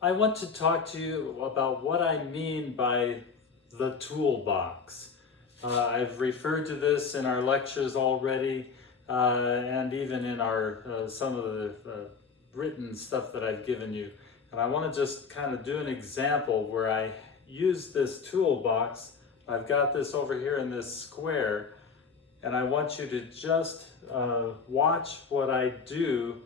I want to talk to you about what I mean by the toolbox. I've referred to this in our lectures already, and even in our some of the written stuff that I've given you. And I want to just kind of do an example where I use this toolbox. I've got this over here in this square, and I want you to just watch what I do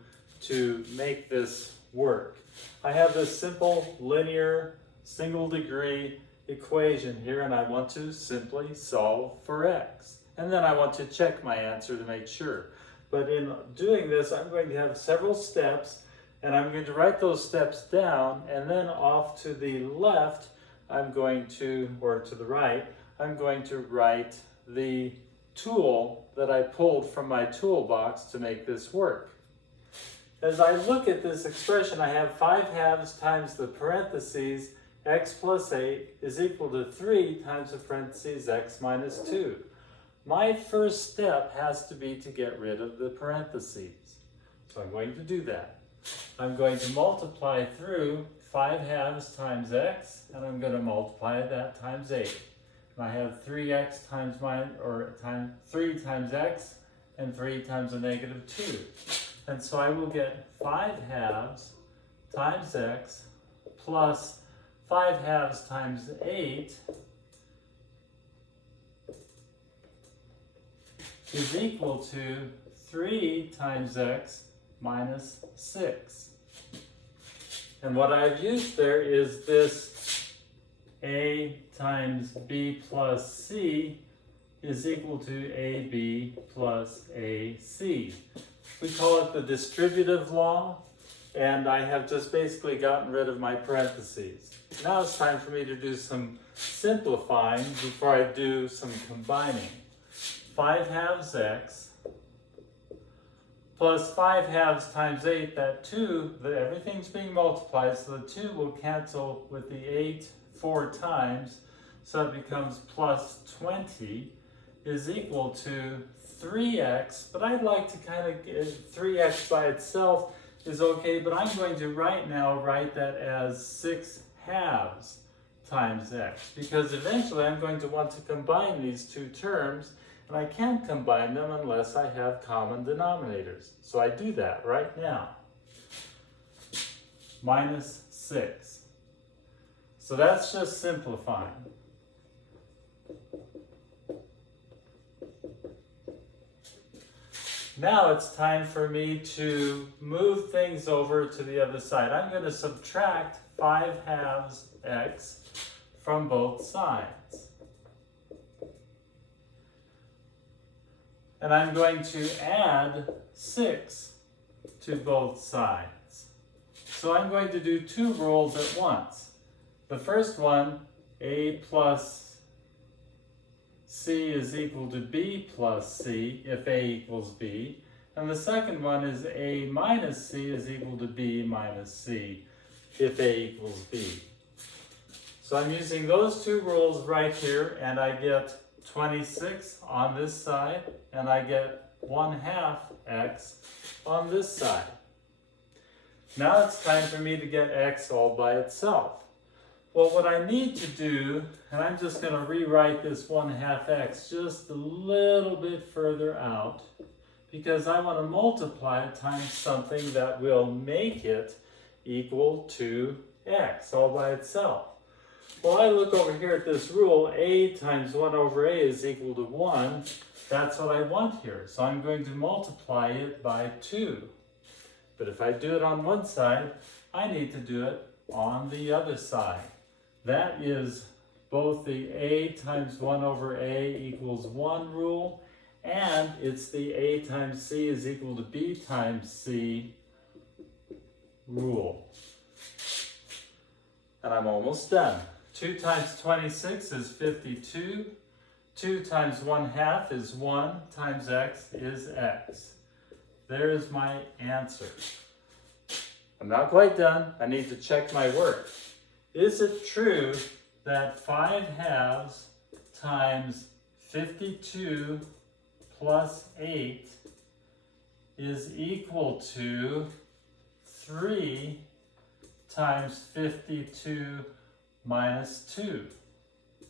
to make this work. I have this simple linear single degree equation here, and I want to simply solve for x. And then I want to check my answer to make sure. But in doing this, I'm going to have several steps, and I'm going to write those steps down, and then off to the left, I'm going to, or to the right, I'm going to write the tool that I pulled from my toolbox to make this work. As I look at this expression, I have 5/2 times the parentheses x plus 8 is equal to 3 times the parentheses x minus 2. My first step has to be to get rid of the parentheses. So I'm going to do that. I'm going to multiply through 5/2 times x, and I'm going to multiply that times 8. And I have 3x times 3 times x, and 3 times a negative 2. And so I will get 5/2 times x plus 5/2 times 8 is equal to 3 times x minus 6. And what I've used there is this a times b plus c is equal to ab plus ac. We call it the distributive law, and I have just basically gotten rid of my parentheses. Now it's time for me to do some simplifying before I do some combining. 5/2 x plus 5/2 times 8, that 2, everything's being multiplied, so the 2 will cancel with the 8 4 times, so it becomes plus 20 is equal to 3x, but I'd like to kind of get 3x by itself is okay, but I'm going to right now write that as 6/2 times x, because eventually I'm going to want to combine these two terms, and I can't combine them unless I have common denominators. So I do that right now. Minus 6. So that's just simplifying. Now it's time for me to move things over to the other side. I'm going to subtract 5/2 x from both sides. And I'm going to add 6 to both sides. So I'm going to do two rules at once. The first one, a plus c is equal to b plus c if a equals b. And the second one is a minus c is equal to b minus c if a equals b. So I'm using those two rules right here, and I get 26 on this side, and I get 1/2 x on this side. Now it's time for me to get x all by itself. Well, what I need to do, and I'm just going to rewrite this 1/2 x just a little bit further out, because I want to multiply it times something that will make it equal to x all by itself. Well, I look over here at this rule, a times 1 over a is equal to 1. That's what I want here. So I'm going to multiply it by 2. But if I do it on one side, I need to do it on the other side. That is both the a times 1 over a equals 1 rule, and it's the a times c is equal to b times c rule. And I'm almost done. 2 times 26 is 52. 2 times 1/2 is 1 times x is x. There's my answer. I'm not quite done. I need to check my work. Is it true that 5/2 times 52 plus 8 is equal to 3 times 52 minus 2.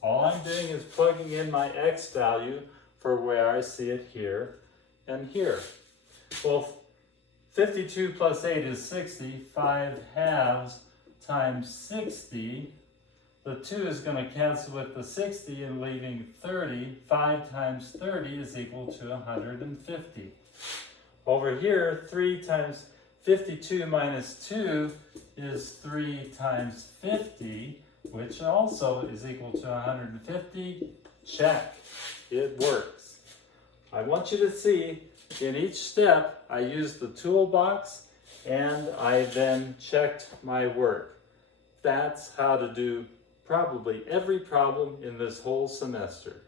All I'm doing is plugging in my x value for where I see it here and here. Well, 52 plus 8 is 60. 5 halves times 60. The 2 is going to cancel with the 60 and leaving 30. 5 times 30 is equal to 150. Over here, 3 times 52 minus 2 is 3 times 50, which also is equal to 150. Check. It works. I want you to see in each step I used the toolbox and I then checked my work. That's how to do probably every problem in this whole semester.